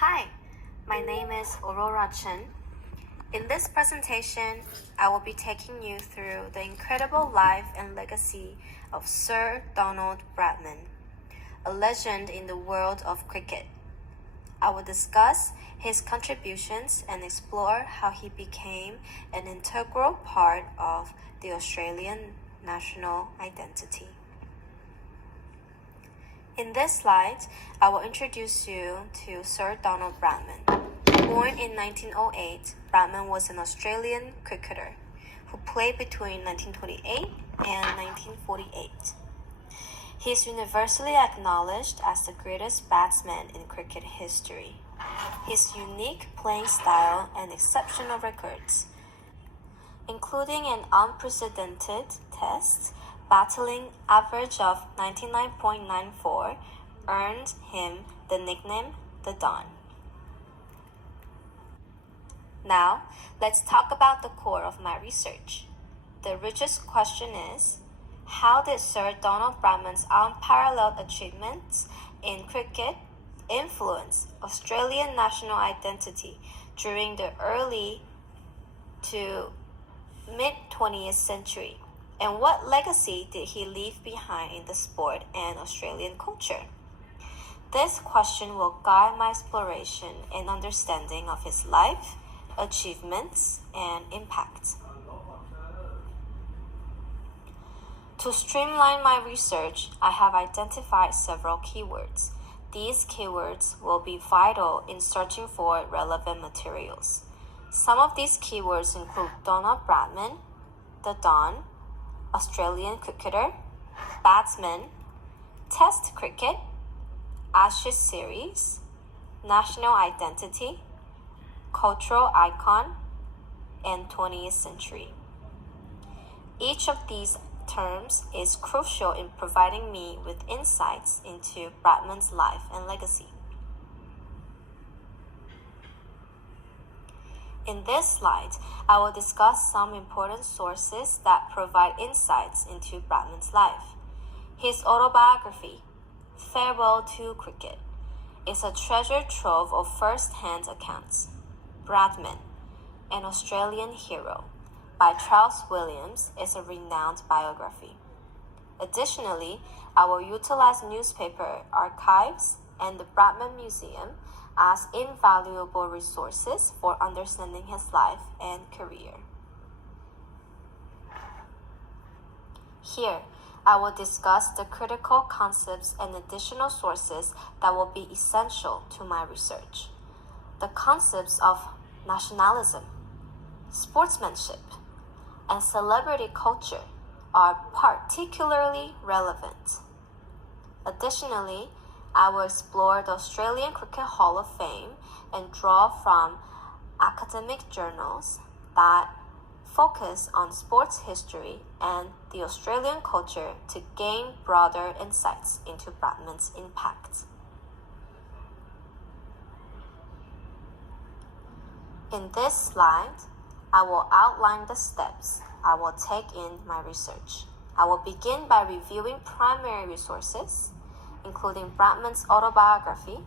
Hi, my name is Aurora Chen. In this presentation, I will be taking you through the incredible life and legacy of Sir Donald Bradman, a legend in the world of cricket. I will discuss his contributions and explore how he became an integral part of the Australian national identity. In this slide, I will introduce you to Sir Donald Bradman. Born in 1908, Bradman was an Australian cricketer who played between 1928 and 1948. He is universally acknowledged as the greatest batsman in cricket history. His unique playing style and exceptional records, including an unprecedented Test battling average of 99.94, earned him the nickname the Don. Now, let's talk about the core of my research. The richest question is, how did Sir Donald Bradman's unparalleled achievements in cricket influence Australian national identity during the early to mid-20th century? And what legacy did he leave behind in the sport and Australian culture? This question will guide my exploration and understanding of his life, achievements, and impact. To streamline my research, I have identified several keywords. These keywords will be vital in searching for relevant materials. Some of these keywords include Donald Bradman, the Don, Australian cricketer, batsman, Test cricket, Ashes series, national identity, cultural icon, and 20th century. Each of these terms is crucial in providing me with insights into Bradman's life and legacy. In this slide, I will discuss some important sources that provide insights into Bradman's life. His autobiography, Farewell to Cricket, is a treasure trove of first-hand accounts. Bradman, an Australian hero, by Charles Williams, is a renowned biography. Additionally, I will utilize newspaper archives and the Bradman Museum as invaluable resources for understanding his life and career. Here, I will discuss the critical concepts and additional sources that will be essential to my research. The concepts of nationalism, sportsmanship, and celebrity culture are particularly relevant. Additionally, I will explore the Australian Cricket Hall of Fame and draw from academic journals that focus on sports history and the Australian culture to gain broader insights into Bradman's impact. In this slide, I will outline the steps I will take in my research. I will begin by reviewing primary resources, including Bradman's autobiography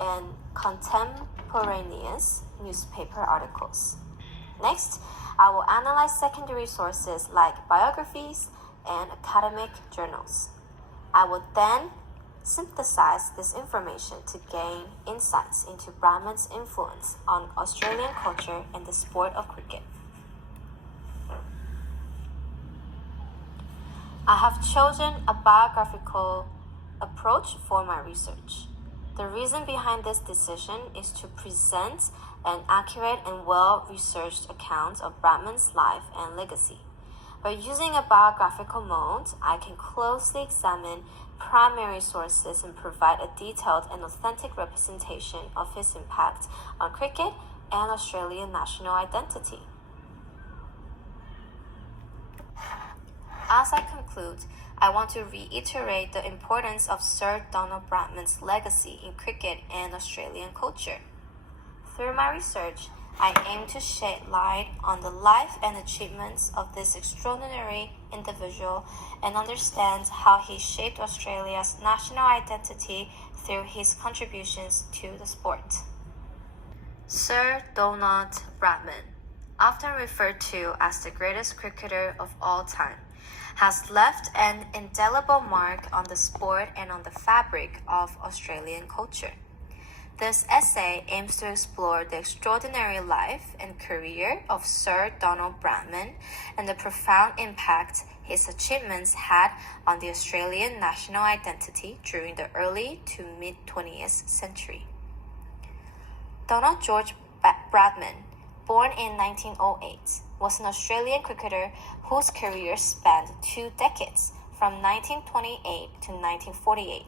and contemporaneous newspaper articles. Next, I will analyze secondary sources like biographies and academic journals. I will then synthesize this information to gain insights into Bradman's influence on Australian culture and the sport of cricket. I have chosen a biographical approach for my research. The reason behind this decision is to present an accurate and well-researched account of Bradman's life and legacy. By using a biographical mode, I can closely examine primary sources and provide a detailed and authentic representation of his impact on cricket and Australian national identity. As I conclude, I want to reiterate the importance of Sir Donald Bradman's legacy in cricket and Australian culture. Through my research, I aim to shed light on the life and achievements of this extraordinary individual and understand how he shaped Australia's national identity through his contributions to the sport. Sir Donald Bradman, often referred to as the greatest cricketer of all time, has left an indelible mark on the sport and on the fabric of Australian culture. This essay aims to explore the extraordinary life and career of Sir Donald Bradman and the profound impact his achievements had on the Australian national identity during the early to mid-20th century. Donald George Bradman, born in 1908, was an Australian cricketer whose career spanned 2 decades, from 1928 to 1948.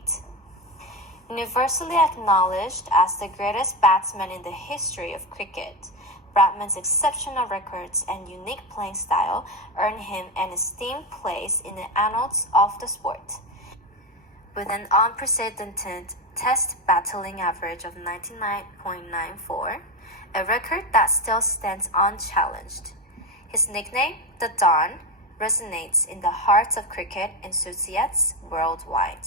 Universally acknowledged as the greatest batsman in the history of cricket, Bradman's exceptional records and unique playing style earned him an esteemed place in the annals of the sport. With an unprecedented Test battling average of 99.94, a record that still stands unchallenged. His nickname, the Don, resonates in the hearts of cricket enthusiasts worldwide.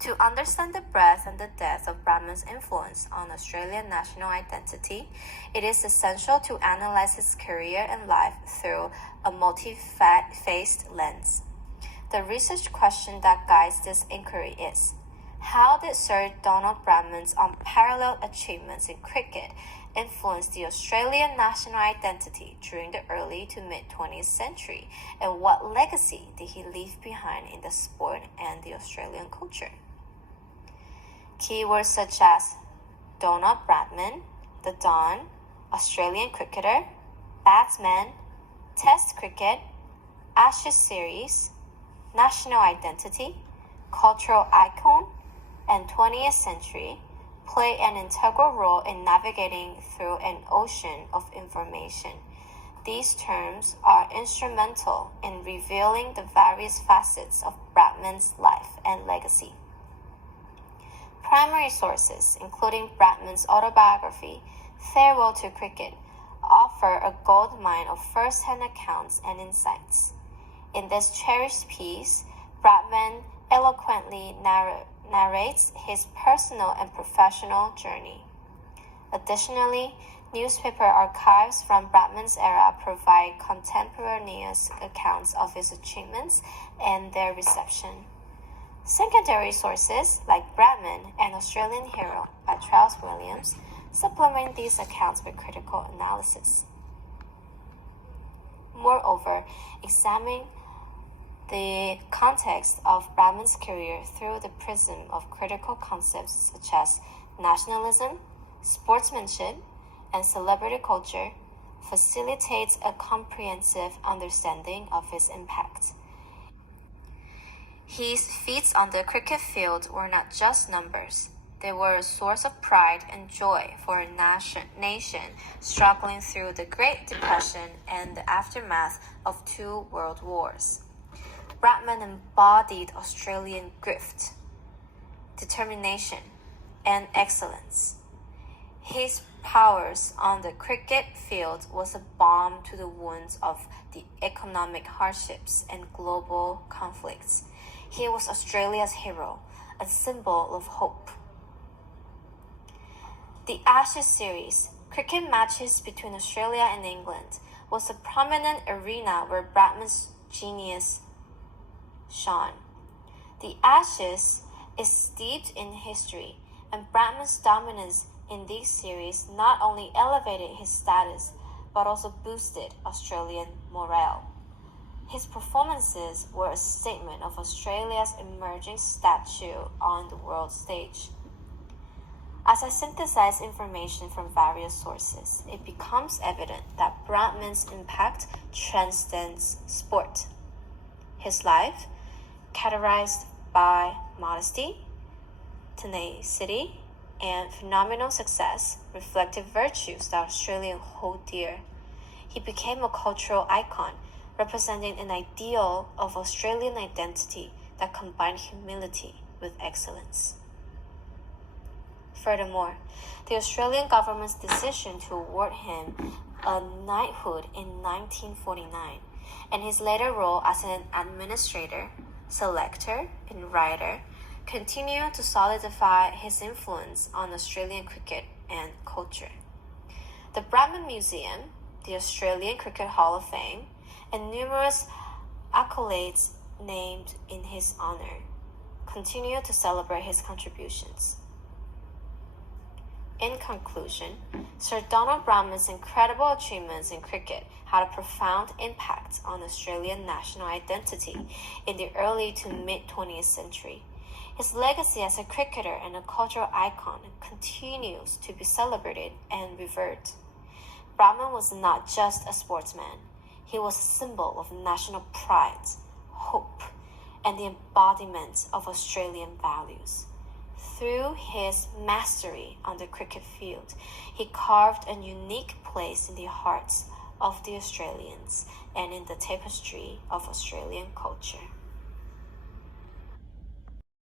To understand the breadth and the depth of Bradman's influence on Australian national identity, it is essential to analyze his career and life through a multi-faced lens. The research question that guides this inquiry is, how did Sir Donald Bradman's unparalleled achievements in cricket influence the Australian national identity during the early to mid-20th century, and what legacy did he leave behind in the sport and the Australian culture? Keywords such as Donald Bradman, the Don, Australian cricketer, batsman, Test cricket, Ashes series, national identity, cultural icon, and 20th century play an integral role in navigating through an ocean of information. These terms are instrumental in revealing the various facets of Bradman's life and legacy. Primary sources, including Bradman's autobiography, Farewell to Cricket, offer a goldmine of first-hand accounts and insights. In this cherished piece, Bradman eloquently narrates his personal and professional journey. Additionally, newspaper archives from Bradman's era provide contemporaneous accounts of his achievements and their reception. Secondary sources, like Bradman, An Australian Hero by Charles Williams, supplement these accounts with critical analysis. Moreover, examine the context of Bradman's career through the prism of critical concepts such as nationalism, sportsmanship, and celebrity culture facilitates a comprehensive understanding of his impact. His feats on the cricket field were not just numbers. They were a source of pride and joy for a nation struggling through the Great Depression and the aftermath of 2 world wars. Bradman embodied Australian grit, determination, and excellence. His prowess on the cricket field was a balm to the wounds of the economic hardships and global conflicts. He was Australia's hero, a symbol of hope. The Ashes series, cricket matches between Australia and England, was a prominent arena where Bradman's genius shone. The Ashes is steeped in history, and Bradman's dominance in these series not only elevated his status, but also boosted Australian morale. His performances were a statement of Australia's emerging stature on the world stage. As I synthesize information from various sources, it becomes evident that Bradman's impact transcends sport. His life, characterized by modesty, tenacity, and phenomenal success, reflected virtues that Australians hold dear. He became a cultural icon, representing an ideal of Australian identity that combined humility with excellence. Furthermore, the Australian government's decision to award him a knighthood in 1949, and his later role as an administrator, selector, and writer continue to solidify his influence on Australian cricket and culture. The Bradman Museum, the Australian Cricket Hall of Fame, and numerous accolades named in his honor continue to celebrate his contributions. In conclusion, Sir Donald Bradman's incredible achievements in cricket had a profound impact on Australian national identity in the early to mid-20th century. His legacy as a cricketer and a cultural icon continues to be celebrated and revered. Bradman was not just a sportsman. He was a symbol of national pride, hope, and the embodiment of Australian values. Through his mastery on the cricket field, he carved a unique place in the hearts of the Australians and in the tapestry of Australian culture.